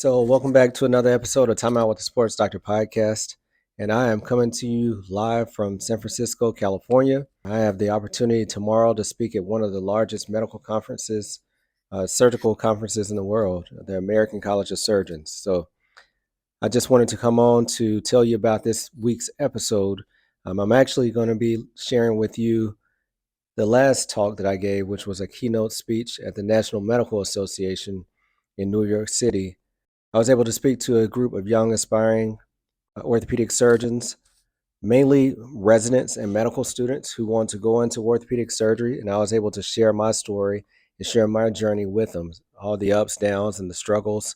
So, welcome back to another episode of Time Out with the Sports Doctor podcast. And I am coming to you live from San Francisco, California. I have the opportunity tomorrow to speak at one of the largest medical conferences, surgical conferences in the world, the American College of Surgeons. So, I just wanted to come on to tell you about this week's episode. I'm actually going to be sharing with you the last talk that I gave, which was a keynote speech at the National Medical Association in New York City. I was able to speak to a group of young, aspiring orthopedic surgeons, mainly residents and medical students who want to go into orthopedic surgery. And I was able to share my story and share my journey with them, all the ups, downs, and the struggles,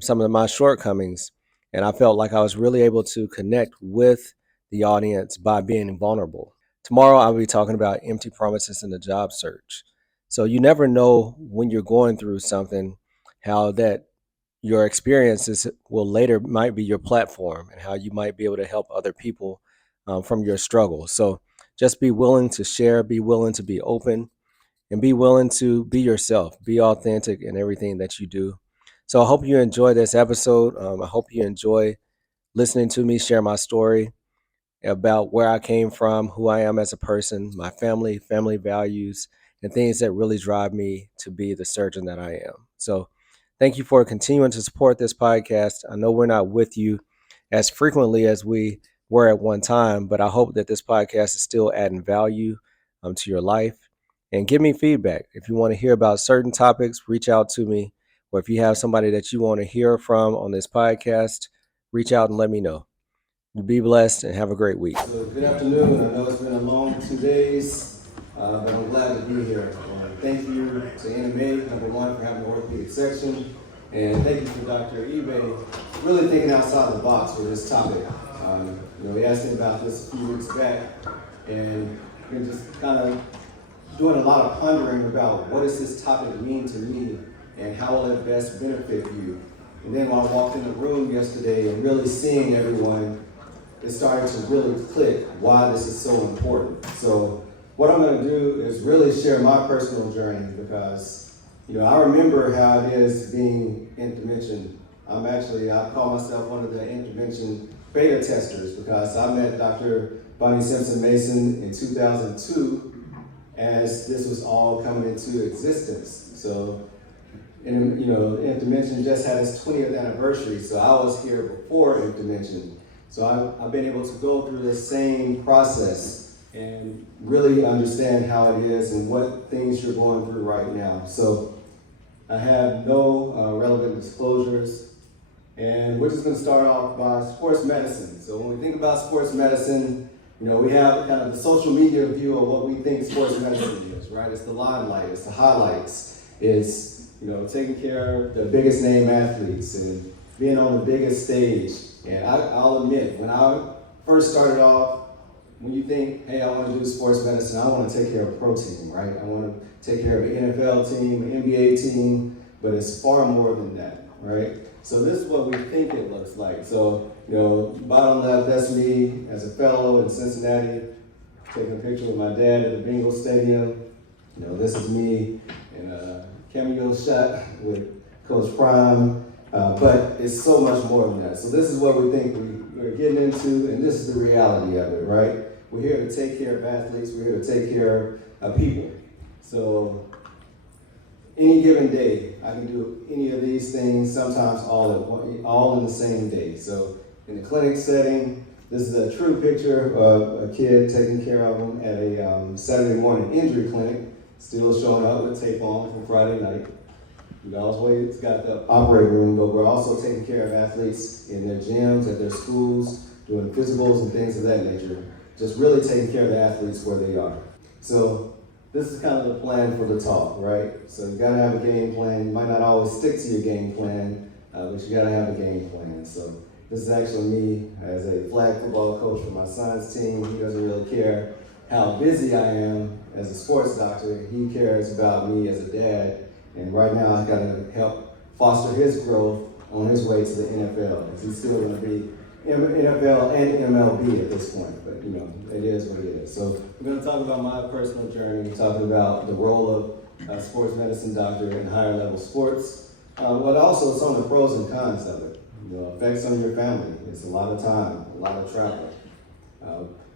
some of my shortcomings. And I felt like I was really able to connect with the audience by being vulnerable. Tomorrow, I'll be talking about empty promises in the job search. So you never know when you're going through something, how that your experiences will later might be your platform and how you might be able to help other people from your struggle. So just be willing to share, be willing to be open, and be willing to be yourself, be authentic in everything that you do. So I hope you enjoy this episode. I hope you enjoy listening to me share my story about where I came from, who I am as a person, my family values, and things that really drive me to be the surgeon that I am. So thank you for continuing to support this podcast. I know we're not with you as frequently as we were at one time, but I hope that this podcast is still adding value to your life. And give me feedback. If you want to hear about certain topics, reach out to me. Or if you have somebody that you want to hear from on this podcast, reach out and let me know. Be blessed and have a great week. So good afternoon. I know it's been a long 2 days, but I'm glad to be here. Thank you to NMA, number one, for having the orthopedic section. And thank you to Dr. eBay, really thinking outside the box with this topic. We asked him about this a few weeks back, and we're just kind of doing a lot of pondering about what does this topic mean to me and how will it best benefit you. And then when I walked in the room yesterday and really seeing everyone, it started to really click why this is so important. So what I'm going to do is really share my personal journey because, I remember how it is being intervention. I call myself one of the intervention beta testers because I met Dr. Bonnie Simpson Mason in 2002 as this was all coming into existence. So, intervention just had its 20th anniversary, so I was here before intervention. So I've been able to go through this same process and really understand how it is and what things you're going through right now. So I have no relevant disclosures, and we're just going to start off by sports medicine. So when we think about sports medicine, we have kind of the social media view of what we think sports medicine is, right? It's the limelight, it's the highlights, it's taking care of the biggest name athletes and being on the biggest stage. And I'll admit, when I first started off, when you think, hey, I want to do sports medicine, I want to take care of a pro team, right? I want to take care of an NFL team, an NBA team, but it's far more than that, right? So this is what we think it looks like. So, bottom left, that's me as a fellow in Cincinnati, taking a picture with my dad at the Bengals Stadium. This is me in a cameo shot with Coach Prime. But it's so much more than that. So this is what we think we're getting into, and this is the reality of it, right? We're here to take care of athletes. We're here to take care of people. So any given day, I can do any of these things, sometimes all in the same day. So in the clinic setting, this is a true picture of a kid taking care of them at a Saturday morning injury clinic, still showing up with tape on from Friday night. We always got the operating room, but we're also taking care of athletes in their gyms, at their schools, doing physicals and things of that nature. Just really taking care of the athletes where they are. So this is kind of the plan for the talk, right? So you gotta have a game plan. You might not always stick to your game plan, but you gotta have a game plan. So this is actually me as a flag football coach for my son's team. He doesn't really care how busy I am as a sports doctor. He cares about me as a dad. And right now, I've got to help foster his growth on his way to the NFL. He's still going to be NFL and MLB at this point, but it is what it is. So we're going to talk about my personal journey, talking about the role of a sports medicine doctor in higher level sports, But also some of the pros and cons of it. Effects on your family. It's a lot of time, a lot of travel.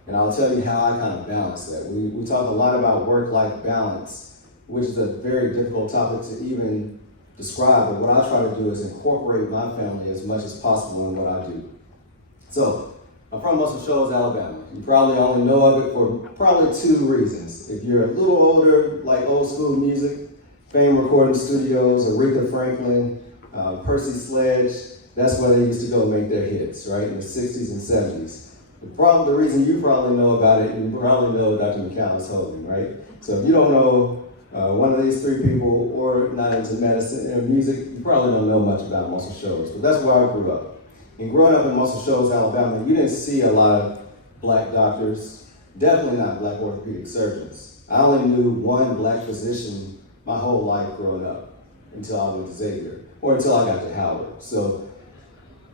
And I'll tell you how I kind of balance that. We talk a lot about work-life balance, which is a very difficult topic to even describe, but what I try to do is incorporate my family as much as possible in what I do. So, I'm from Muscle Shoals, Alabama. You probably only know of it for probably two reasons. If you're a little older, like old school music, Fame Recording Studios, Aretha Franklin, Percy Sledge, that's where they used to go make their hits, right, in the 60s and 70s. The reason you probably know about it, you probably know Dr. McAllis Holding, right? So if you don't know one of these three people or not into medicine and music, you probably don't know much about Muscle Shoals, but that's where I grew up. And growing up in Muscle Shoals, Alabama, you didn't see a lot of black doctors, definitely not black orthopedic surgeons. I only knew one black physician my whole life growing up until I went to Xavier, or until I got to Howard. So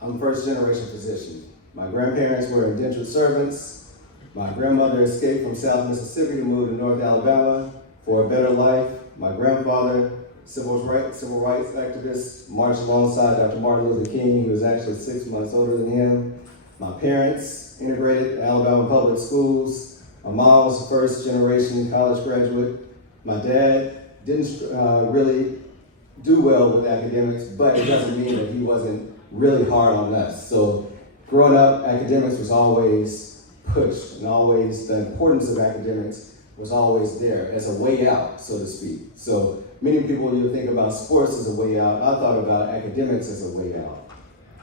I'm a first generation physician. My grandparents were indentured servants. My grandmother escaped from South Mississippi to move to North Alabama for a better life. My grandfather, civil rights activist, marched alongside Dr. Martin Luther King. He was actually 6 months older than him. My parents integrated Alabama public schools. My mom was a first generation college graduate. My dad didn't really do well with academics, but it doesn't mean that he wasn't really hard on us. So growing up, academics was always pushed, and always the importance of academics was always there as a way out, so to speak. So many people, you think about sports as a way out. I thought about academics as a way out.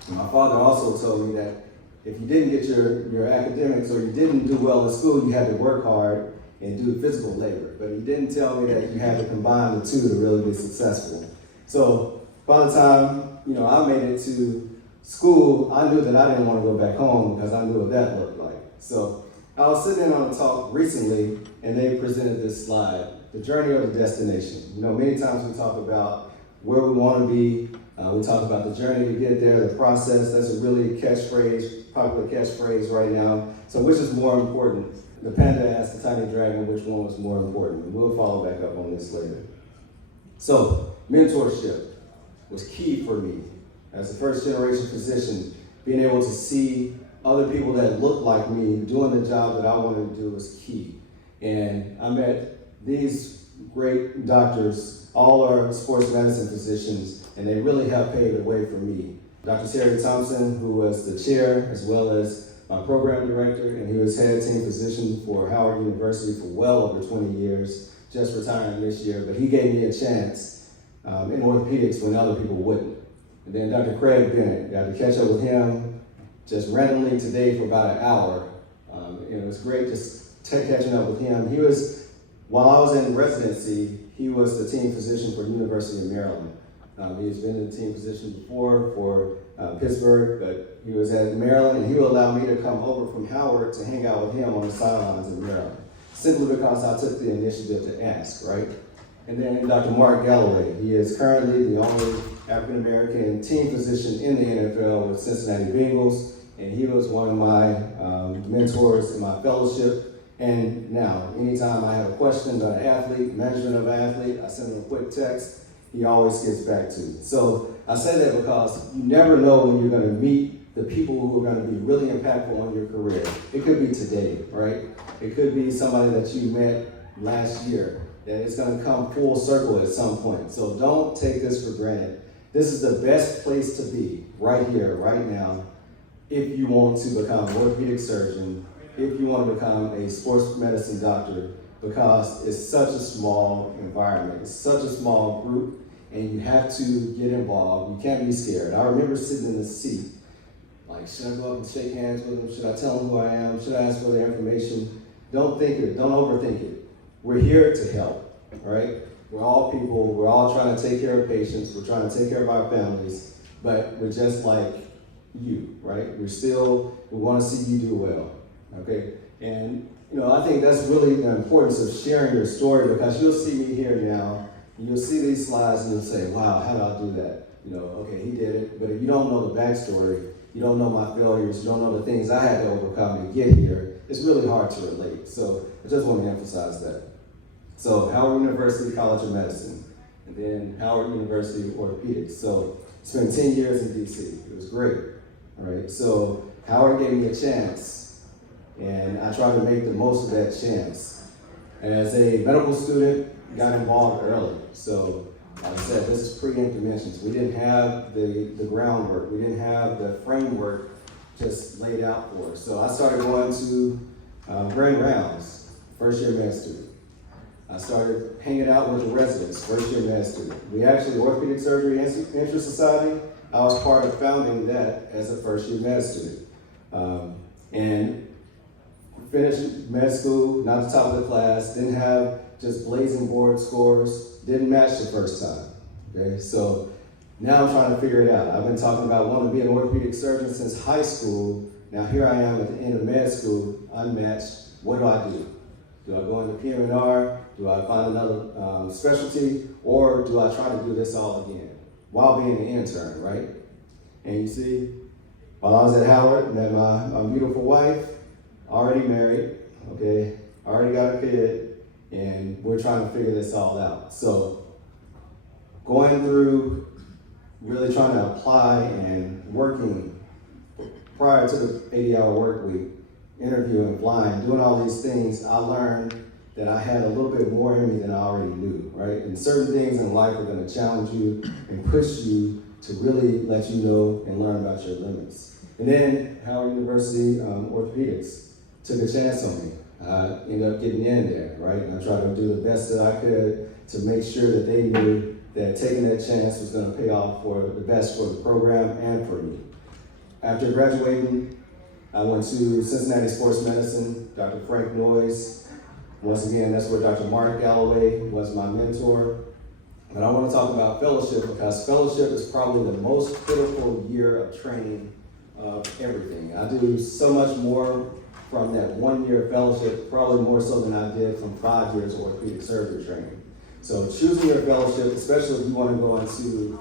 And my father also told me that if you didn't get your academics or you didn't do well in school, you had to work hard and do physical labor. But he didn't tell me that you had to combine the two to really be successful. So by the time I made it to school, I knew that I didn't want to go back home because I knew what that looked like. So I was sitting in on a talk recently, and they presented this slide, the journey or the destination. Many times we talk about where we want to be. We talk about the journey to get there, the process. That's a really popular catchphrase right now. So which is more important? The panda asked the tiny dragon which one was more important. And we'll follow back up on this later. So mentorship was key for me. As a first generation physician, being able to see other people that looked like me doing the job that I wanted to do was key. And I met these great doctors, all are sports medicine physicians, and they really have paved the way for me. Dr. Terry Thompson, who was the chair, as well as my program director, and he was head team physician for Howard University for well over 20 years, just retiring this year, but he gave me a chance in orthopedics when other people wouldn't. And then Dr. Craig Bennett, got to catch up with him just randomly today for about an hour. And it was great just catching up with him. While I was in residency, he was the team physician for University of Maryland. He's been in the team physician before for Pittsburgh, but he was at Maryland, and he would allow me to come over from Howard to hang out with him on the sidelines in Maryland, simply because I took the initiative to ask, right? And then Dr. Mark Galloway, he is currently the only African-American team physician in the NFL with Cincinnati Bengals, and he was one of my mentors in my fellowship. And now, anytime I have a question about an athlete, management of an athlete, I send him a quick text, he always gets back to me. So I say that because you never know when you're going to meet the people who are going to be really impactful on your career. It could be today, right? It could be somebody that you met last year, that it's going to come full circle at some point. So don't take this for granted. This is the best place to be, right here, right now, if you want to become an orthopedic surgeon, if you want to become a sports medicine doctor, because it's such a small environment, it's such a small group, and you have to get involved. You can't be scared. I remember sitting in the seat, like, should I go up and shake hands with them? Should I tell them who I am? Should I ask for their information? Don't think it, don't overthink it. We're here to help, right? We're all people, we're all trying to take care of patients, we're trying to take care of our families, but we're just like you, right? We want to see you do well, okay? And I think that's really the importance of sharing your story, because you'll see me here now, and you'll see these slides and you'll say, wow, how did I do that? Okay, he did it, but if you don't know the backstory, you don't know my failures, you don't know the things I had to overcome to get here, it's really hard to relate. So I just want to emphasize that. So Howard University College of Medicine. and then Howard University Orthopedics. So spent 10 years in DC. It was great. All right. So Howard gave me a chance, and I tried to make the most of that chance. As a medical student, got involved early. So like I said, this is pre-interventions. We didn't have the groundwork. We didn't have the framework just laid out for us. So I started going to grand rounds, first year med student. I started hanging out with the residents, first year med student. We actually, Orthopedic Surgery Interest Society, I was part of founding that as a first year med student. And finished med school, not the top of the class, didn't have just blazing board scores, didn't match the first time, okay? So now I'm trying to figure it out. I've been talking about wanting to be an orthopedic surgeon since high school. Now here I am at the end of med school, unmatched. What do I do? Do I go into PM&R? Do I find another specialty? Or do I try to do this all again while being an intern, right? And you see, while I was at Howard, met my beautiful wife, already married, okay? Already got a kid, and we're trying to figure this all out. So going through really trying to apply and working prior to the 80-hour work week, interviewing, flying, doing all these things, I learned that I had a little bit more in me than I already knew, right? And certain things in life are gonna challenge you and push you to really let you know and learn about your limits. And then Howard University Orthopedics took a chance on me. I ended up getting in there, right? And I tried to do the best that I could to make sure that they knew that taking that chance was gonna pay off for the best for the program and for me. After graduating, I went to Cincinnati Sports Medicine, Dr. Frank Noyes. Once again, that's where Dr. Mark Galloway was my mentor. But I want to talk about fellowship because fellowship is probably the most critical year of training of everything. I do so much more from that 1 year fellowship, probably more so than I did from 5 years of orthopedic surgery training. So choosing your fellowship, especially if you want to go into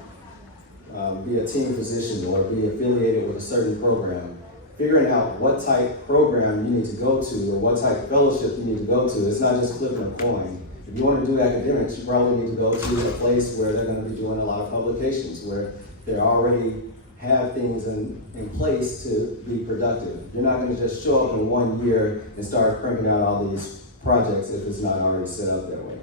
be a team physician or be affiliated with a certain program, figuring out what type program you need to go to or what type fellowship you need to go to. It's not just flipping a coin. If you want to do academics, you probably need to go to a place where they're going to be doing a lot of publications, where they already have things in place to be productive. You're not going to just show up in 1 year and start cranking out all these projects if it's not already set up that way.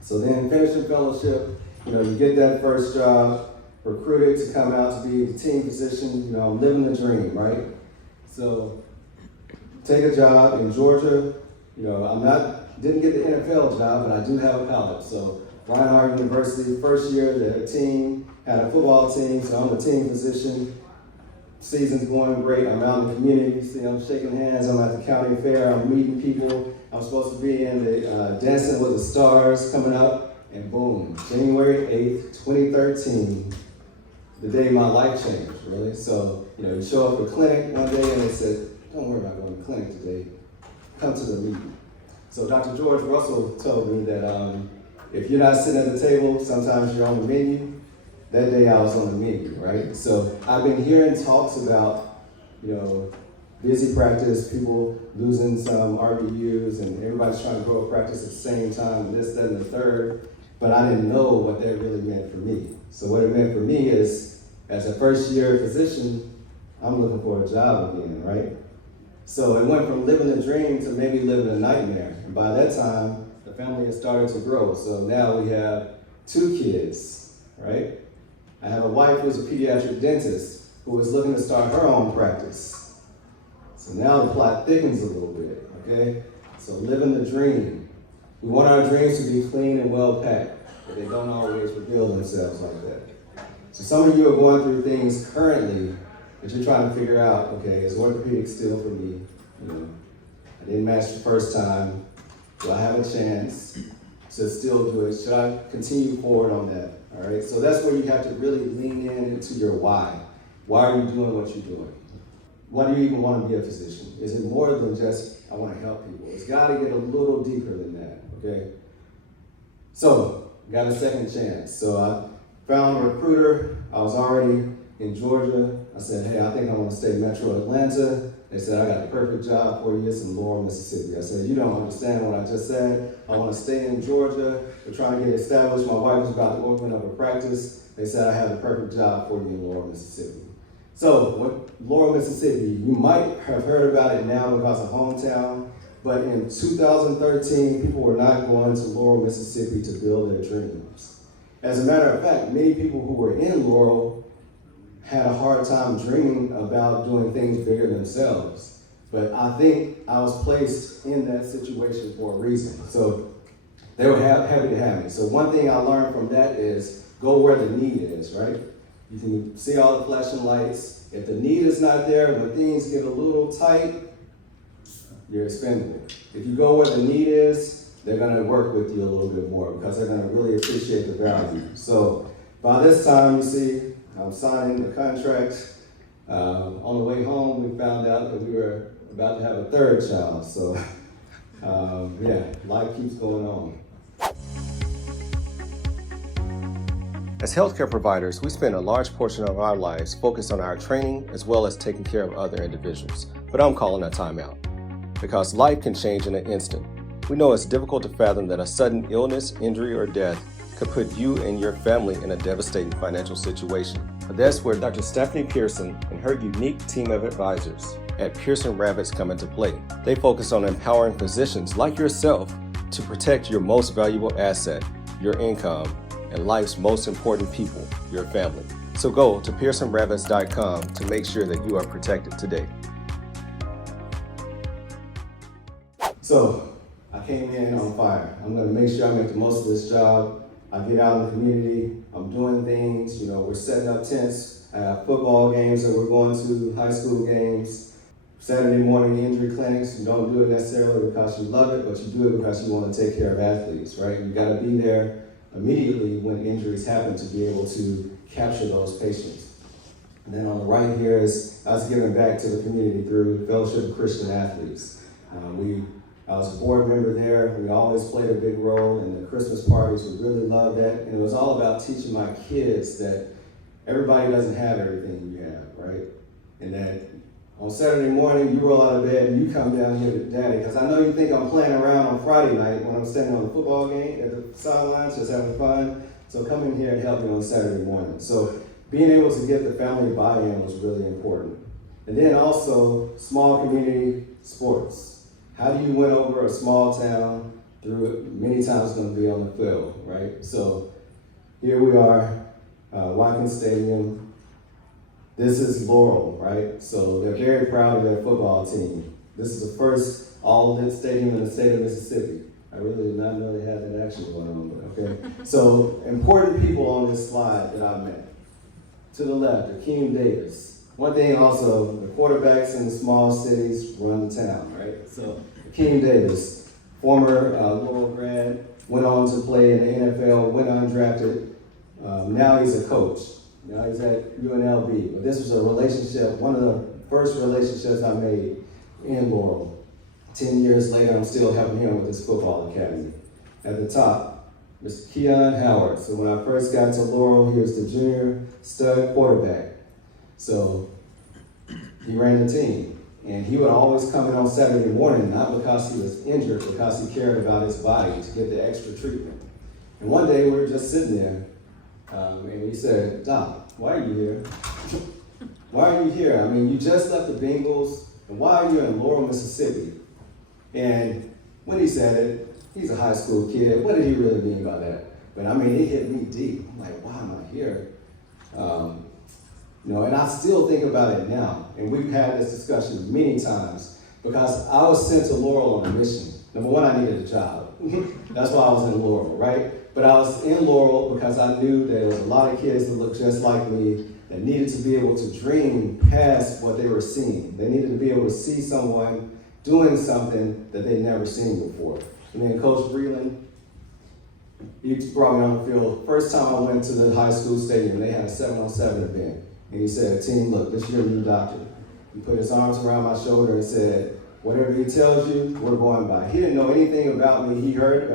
So then finishing fellowship, you get that first job, recruited to come out to be the team physician, living the dream, right? So take a job in Georgia. Didn't get the NFL job, but I do have a college. So Reinhardt University, first year, the team had a football team, so I'm a team physician. Season's going great. I'm out in the community. See, I'm shaking hands. I'm at the county fair. I'm meeting people. I'm supposed to be in the Dancing with the Stars coming up, and boom, January 8th, 2013. The day my life changed, really. So, you show up at clinic one day and they said, don't worry about going to clinic today, come to the meeting. So Dr. George Russell told me that if you're not sitting at the table, sometimes you're on the menu. That day I was on the menu, right? So I've been hearing talks about, busy practice, people losing some RVUs and everybody's trying to grow a practice at the same time, and this, that, and the third. But I didn't know what that really meant for me. So what it meant for me is, as a first year physician, I'm looking for a job again, right? So it went from living a dream to maybe living a nightmare. And by that time, the family has started to grow. So now we have 2 kids, right? I have a wife who's a pediatric dentist who is looking to start her own practice. So now the plot thickens a little bit, okay? So living the dream. We want our dreams to be clean and well packed, but they don't always reveal themselves like that. So some of you are going through things currently that you're trying to figure out, okay, is orthopedic still for me? I didn't match the first time. Do I have a chance to still do it? Should I continue forward on that? All right, so that's where you have to really lean into your why. Why are you doing what you're doing? Why do you even want to be a physician? Is it more than just, I want to help people? It's got to get a little deeper than that, okay? So, got a second chance. So I found a recruiter. I was already in Georgia. I said, hey, I think I want to stay Metro Atlanta. They said, I got the perfect job for you. It's in Laurel, Mississippi. I said, you don't understand what I just said. I want to stay in Georgia. We're trying to get established. My wife was about to open up a practice. They said, I have the perfect job for you in Laurel, Mississippi. So, Laurel, Mississippi, you might have heard about it now because of hometown, but in 2013, people were not going to Laurel, Mississippi to build their dreams. As a matter of fact, many people who were in Laurel had a hard time dreaming about doing things bigger themselves. But I think I was placed in that situation for a reason. So they were happy to have me. So one thing I learned from that is go where the need is, right? You can see all the flashing lights. If the need is not there, when things get a little tight, you're expendable. If you go where the need is, they're gonna work with you a little bit more because they're gonna really appreciate the value. So by this time, you see, I'm signing the contract. On the way home, we found out that we were about to have a third child. So yeah, life keeps going on. As healthcare providers, we spend a large portion of our lives focused on our training as well as taking care of other individuals. But I'm calling a timeout because life can change in an instant. We know it's difficult to fathom that a sudden illness, injury, or death could put you and your family in a devastating financial situation. But that's where Dr. Stephanie Pearson and her unique team of advisors at Pearson Ravitz come into play. They focus on empowering physicians like yourself to protect your most valuable asset, your income, and life's most important people, your family. So go to pearsonravitz.com to make sure that you are protected today. So I came in on fire. I'm gonna make sure I make the most of this job. I get out in the community, I'm doing things, we're setting up tents. I have football games that we're going to, high school games, Saturday morning injury clinics. You don't do it necessarily because you love it, but you do it because you want to take care of athletes, right? You gotta be there immediately when injuries happen to be able to capture those patients. And then on the right here is us giving back to the community through Fellowship of Christian Athletes. I was a board member there. We always played a big role in the Christmas parties. We really loved that. And it was all about teaching my kids that everybody doesn't have everything you have, right? And that on Saturday morning, you roll out of bed and you come down here to Daddy, because I know you think I'm playing around on Friday night when I'm standing on the football game at the sidelines, just having fun. So come in here and help me on Saturday morning. So being able to get the family buy-in was really important. And then also small community sports. How do you win over a small town through it? Many times it's going to be on the field, right? So here we are, Watkins Stadium. This is Laurel, right? So they're very proud of their football team. This is the first all-lit stadium in the state of Mississippi. I really did not know they had that action going on, but okay. So important people on this slide that I met. To the left, Akeem Davis. One thing also, the quarterbacks in the small cities run the town, right? So Akeem Davis, former Laurel grad, went on to play in the NFL, went undrafted. Now he's a coach. Now he's at UNLV. But this was a relationship, one of the first relationships I made in Laurel. 10 years later, I'm still helping him with his football academy. At the top, Mr. Keon Howard. So when I first got to Laurel, he was the junior stud quarterback. So he ran the team. And he would always come in on Saturday morning, not because he was injured, because he cared about his body to get the extra treatment. And one day we were just sitting there, and he said, Doc, why are you here? Why are you here? I mean, you just left the Bengals, and why are you in Laurel, Mississippi? And when he said it, he's a high school kid. What did he really mean by that? But I mean, it hit me deep. I'm like, why am I here? And I still think about it now. And we've had this discussion many times because I was sent to Laurel on a mission. Number one, I needed a job. That's why I was in Laurel, right? But I was in Laurel because I knew there was a lot of kids that looked just like me that needed to be able to dream past what they were seeing. They needed to be able to see someone doing something that they'd never seen before. And then Coach Breland, he brought me on the field. First time I went to the high school stadium, they had a 7-on-7 event. And he said, team, look, this is your new doctor. He put his arms around my shoulder and said, whatever he tells you, we're going by. He didn't know anything about me. He heard,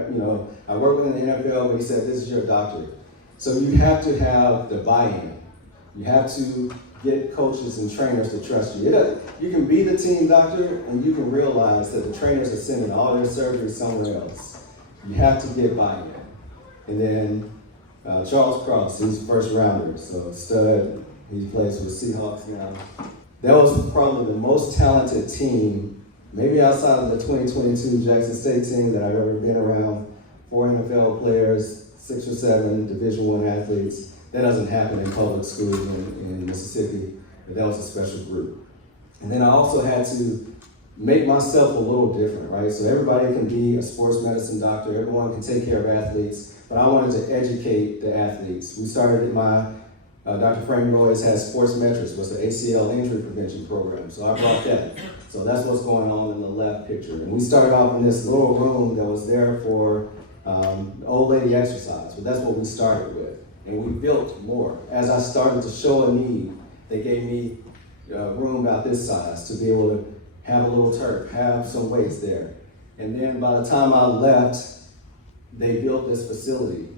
I work within the NFL, but he said, this is your doctor. So you have to have the buy-in. You have to get coaches and trainers to trust you. You can be the team doctor, and you can realize that the trainers are sending all their surgery somewhere else. You have to get buy-in. And then Charles Cross, he's first rounder, so stud. He plays with Seahawks now. That was probably the most talented team, maybe outside of the 2022 Jackson State team that I've ever been around. 4 NFL players, 6 or 7 Division I athletes. That doesn't happen in public schools in Mississippi, but that was a special group. And then I also had to make myself a little different, right? So everybody can be a sports medicine doctor, everyone can take care of athletes, but I wanted to educate the athletes. We started Dr. Frank Royce has Sports Metrics, was the ACL injury prevention program. So I brought that. So that's what's going on in the left picture. And we started off in this little room that was there for old lady exercise, but that's what we started with. And we built more. As I started to show a need, they gave me room about this size to be able to have a little turf, have some weights there. And then by the time I left, they built this facility.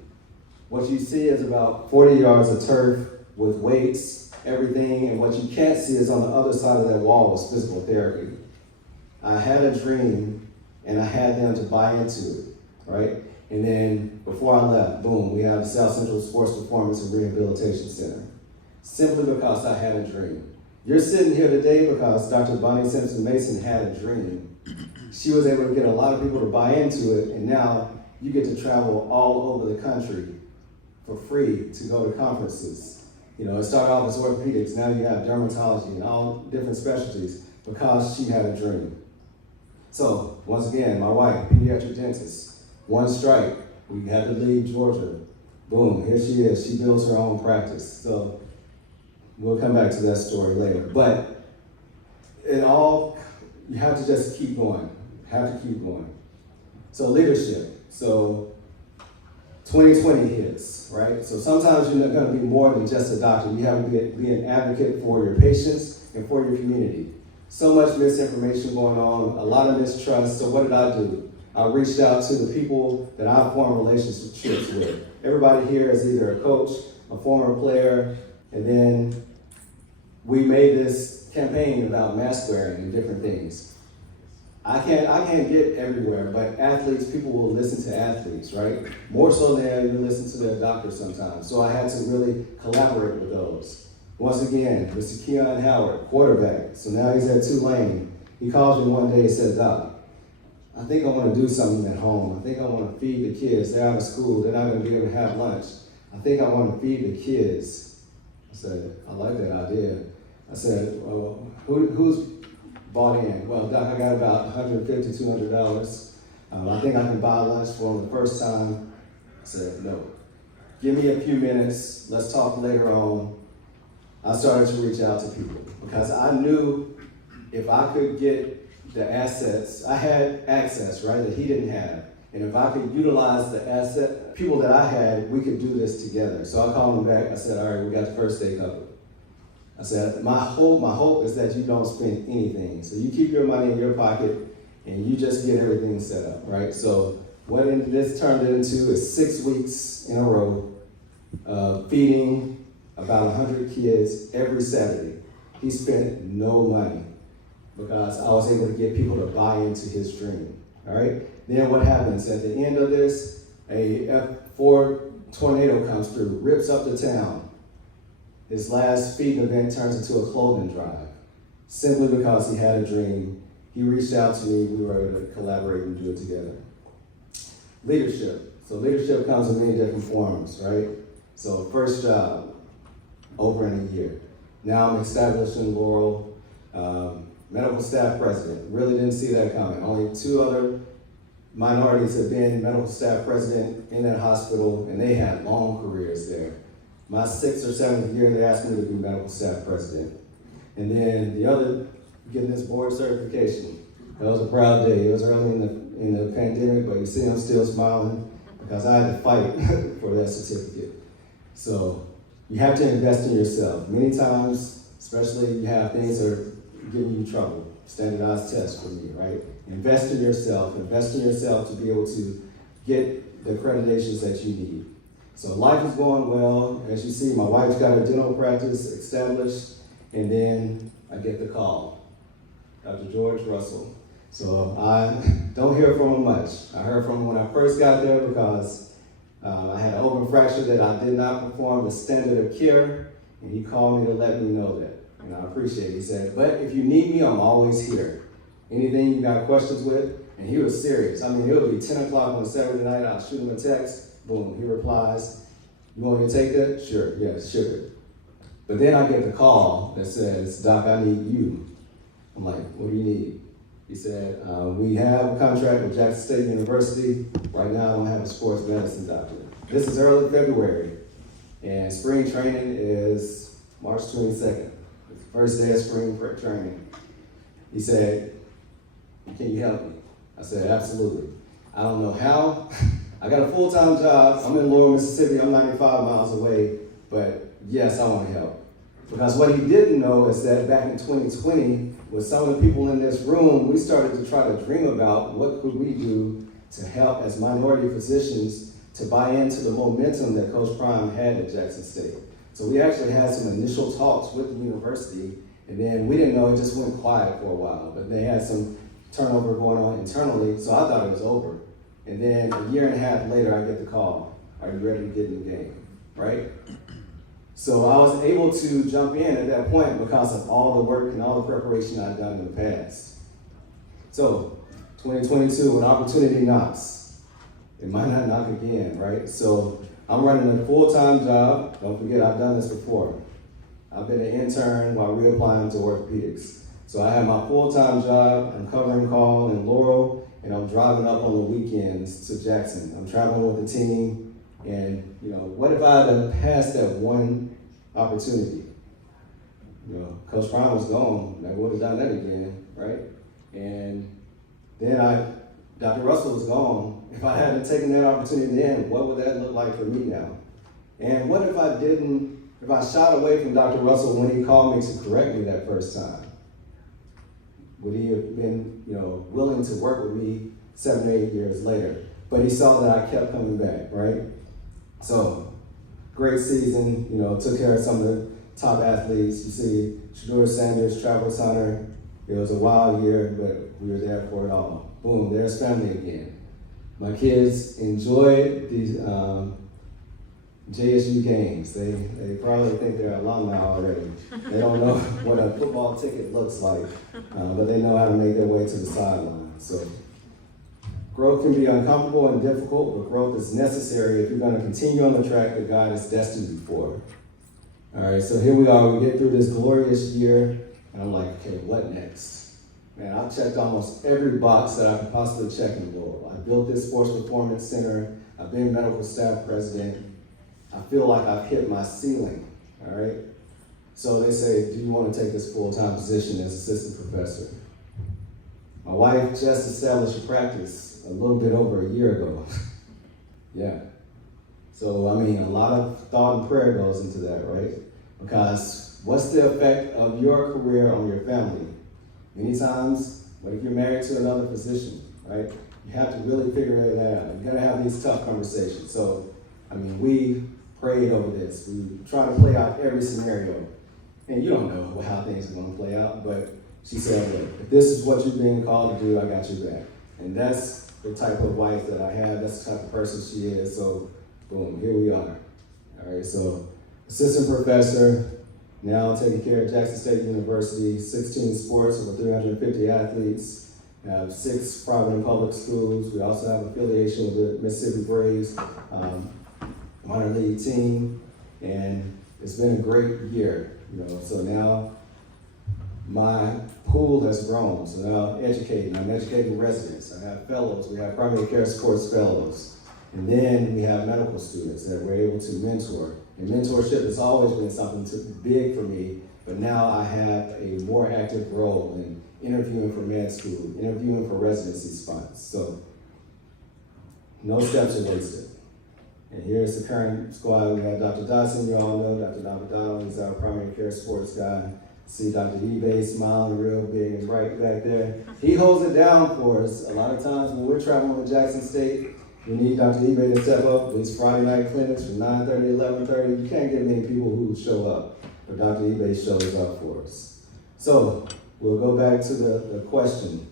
What you see is about 40 yards of turf with weights, everything, and what you can't see is on the other side of that wall is physical therapy. I had a dream, and I had them to buy into it, right? And then before I left, boom, we have the South Central Sports Performance and Rehabilitation Center. Simply because I had a dream. You're sitting here today because Dr. Bonnie Simpson Mason had a dream. She was able to get a lot of people to buy into it, and now you get to travel all over the country for free to go to conferences. You know, it started off as orthopedics, now you have dermatology and all different specialties because she had a dream. So, once again, my wife, pediatric dentist, one strike, we had to leave Georgia. Boom, here she is, she builds her own practice. So, we'll come back to that story later. But it all, you have to just keep going, have to keep going. So leadership, so 2020 hits, right? So sometimes you're not gonna be more than just a doctor. You have to be an advocate for your patients and for your community. So much misinformation going on, a lot of mistrust. So what did I do? I reached out to the people that I formed relationships with. Everybody here is either a coach, a former player, and then we made this campaign about mask wearing and different things. I can't get everywhere, but athletes, people will listen to athletes, right? More so than you listen to their doctor sometimes. So I had to really collaborate with those. Once again, Mr. Keon Howard, quarterback. So now he's at Tulane. He calls me one day and said, "Doc, I think I want to do something at home. I think I want to feed the kids. They're out of school. They're not going to be able to have lunch. I think I want to feed the kids." I said, "I like that idea." I said, "Well, who's bought in?" "Well, Doc, I got about $150, $200. I think I can buy lunch for them the first time." I said, "No. Give me a few minutes. Let's talk later on." I started to reach out to people because I knew if I could get the assets, I had access, right, that he didn't have. And if I could utilize the asset, people that I had, we could do this together. So I called him back. I said, "All right, we got the first day covered." I said, my hope is that you don't spend anything. So you keep your money in your pocket and you just get everything set up, right? So what this turned into is 6 weeks in a row of feeding about 100 kids every Saturday. He spent no money because I was able to get people to buy into his dream, all right? Then what happens? At the end of this, a F4 tornado comes through, rips up the town. His last feeding event turns into a clothing drive, simply because he had a dream. He reached out to me, we were able to collaborate and do it together. Leadership. So leadership comes in many different forms, right? So first job, over in a year. Now I'm established in Laurel, medical staff president. Really didn't see that coming. Only 2 other minorities have been medical staff president in that hospital, and they had long careers there. My 6th or 7th year, they asked me to be medical staff president. And then the other, getting this board certification. That was a proud day. It was early in the pandemic, but you see I'm still smiling because I had to fight for that certificate. So you have to invest in yourself. Many times, especially you have things that are giving you trouble. Standardized tests for me, right? Invest in yourself to be able to get the accreditations that you need. So life is going well. As you see, my wife's got her dental practice established, and then I get the call, Dr. George Russell. So I don't hear from him much. I heard from him when I first got there because I had an open fracture that I did not perform the standard of care, and he called me to let me know that, and I appreciate it. He said, but if you need me, I'm always here. Anything you got questions with? And he was serious. I mean, it would be 10 o'clock on a Saturday night, I'll shoot him a text, boom, he replies, you want me to take that? Sure, yes, sure. But then I get the call that says, Doc, I need you. I'm like, what do you need? He said, we have a contract with Jackson State University. Right now I don't have a sports medicine doctor. This is early February, and spring training is March 22nd. It's the first day of spring training. He said, can you help me? I said, absolutely. I don't know how. I got a full-time job. I'm in Laurel, Mississippi. I'm 95 miles away, but yes, I want to help. Because what he didn't know is that back in 2020, with some of the people in this room, we started to try to dream about what could we do to help as minority physicians to buy into the momentum that Coach Prime had at Jackson State. So we actually had some initial talks with the university, and then we didn't know, it just went quiet for a while, but they had some turnover going on internally, so I thought it was over. And then a year and a half later, I get the call, are you ready to get in the game, right? So I was able to jump in at that point because of all the work and all the preparation I'd done in the past. So 2022, when opportunity knocks, it might not knock again, right? So I'm running a full-time job. Don't forget, I've done this before. I've been an intern while reapplying to orthopedics. So I have my full-time job, I'm covering call in Laurel, and I'm driving up on the weekends to Jackson. I'm traveling with the team. And, what if I had passed that one opportunity? Coach Prime was gone, I would have done that again, right? And then Dr. Russell was gone. If I hadn't taken that opportunity then, what would that look like for me now? And what if I shot away from Dr. Russell when he called me to correct me that first time? Would he have been, willing to work with me 7 or 8 years later? But he saw that I kept coming back, right? So, great season, took care of some of the top athletes. You see, Shador Sanders, Travis Hunter. It was a wild year, but we were there for it all. Boom, there's family again. My kids enjoyed these JSU games. They probably think they're alumni already. They don't know what a football ticket looks like, but they know how to make their way to the sideline. So, growth can be uncomfortable and difficult, but growth is necessary if you're going to continue on the track that God has destined you for. All right, so here we are. We get through this glorious year, and I'm like, okay, what next? Man, I've checked almost every box that I could possibly check in Laurel. I built this sports performance center. I've been medical staff president. I feel like I've hit my ceiling, all right? So they say, do you want to take this full-time position as assistant professor? My wife just established a practice a little bit over a year ago. Yeah. So, a lot of thought and prayer goes into that, right? Because what's the effect of your career on your family? Many times, what if you're married to another physician, right? You have to really figure it out. You gotta have these tough conversations. So, we prayed over this. We try to play out every scenario. And you don't know how things are gonna play out, but she said, look, if this is what you're being called to do, I got your back. And that's the type of wife that I have. That's the type of person she is. So, boom, here we are. All right, so assistant professor, now taking care of Jackson State University, 16 sports, over 350 athletes, have 6 private and public schools. We also have affiliation with the Mississippi Braves minor league team, and it's been a great year. So now my pool has grown. So now I'm educating residents. I have fellows. We have primary care sports fellows. And then we have medical students that we're able to mentor. And mentorship has always been something big for me, but now I have a more active role in interviewing for med school, interviewing for residency spots. So no steps are wasted. And here's the current squad. We have Dr. Dodson, you all know, Dr. Donald, he's our primary care sports guy. See Dr. eBay smiling real big and bright back there. He holds it down for us. A lot of times when we're traveling with Jackson State, We need Dr. eBay to step up these Friday night clinics from 9:30 to 11:30. You can't get many people who show up, but Dr. eBay shows up for us. So we'll go back to the question,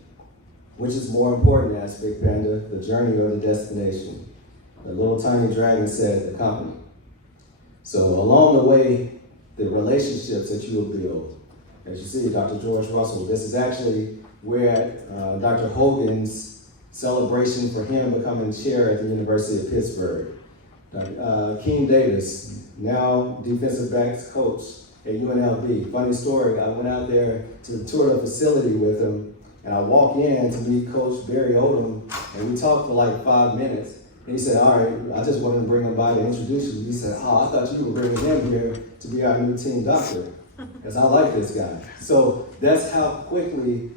which is more important, asked Big Panda, the journey or the destination? The little tiny dragon said the company. So along the way, the relationships that you will build. As you see, Dr. George Russell, this is actually where Dr. Hogan's celebration for him becoming chair at the University of Pittsburgh. Keem Davis, now defensive backs coach at UNLV. Funny story, I went out there to tour the facility with him, and I walk in to meet Coach Barry Odom, and we talked for like 5 minutes. And he said, all right, I just wanted to bring him by to introduce you. He said, oh, I thought you were bringing him here to be our new team doctor, because I like this guy. So that's how quickly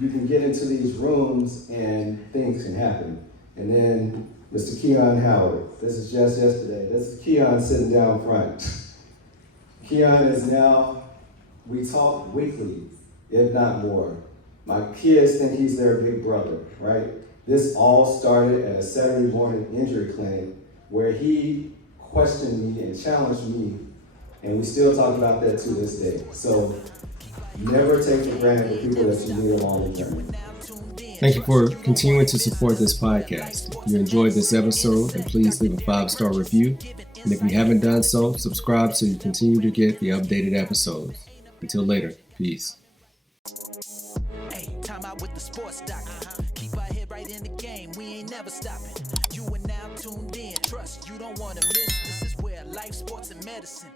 you can get into these rooms and things can happen. And then Mr. Keon Howard, this is just yesterday. This is Keon sitting down front. Keon is now, we talk weekly, if not more. My kids think he's their big brother, right? This all started at a Saturday morning injury clinic where he questioned me and challenged me, and we still talk about that to this day. So never take for granted the people that you meet along the journey. Thank you for continuing to support this podcast. If you enjoyed this episode, then please leave a 5-star review. And if you haven't done so, subscribe so you continue to get the updated episodes. Until later, peace. Hey, time out with the sports doctor. Keep our head right in the game. We ain't never stopping. You are now tuned in. Trust you don't want to miss. This is where life, sports, and medicine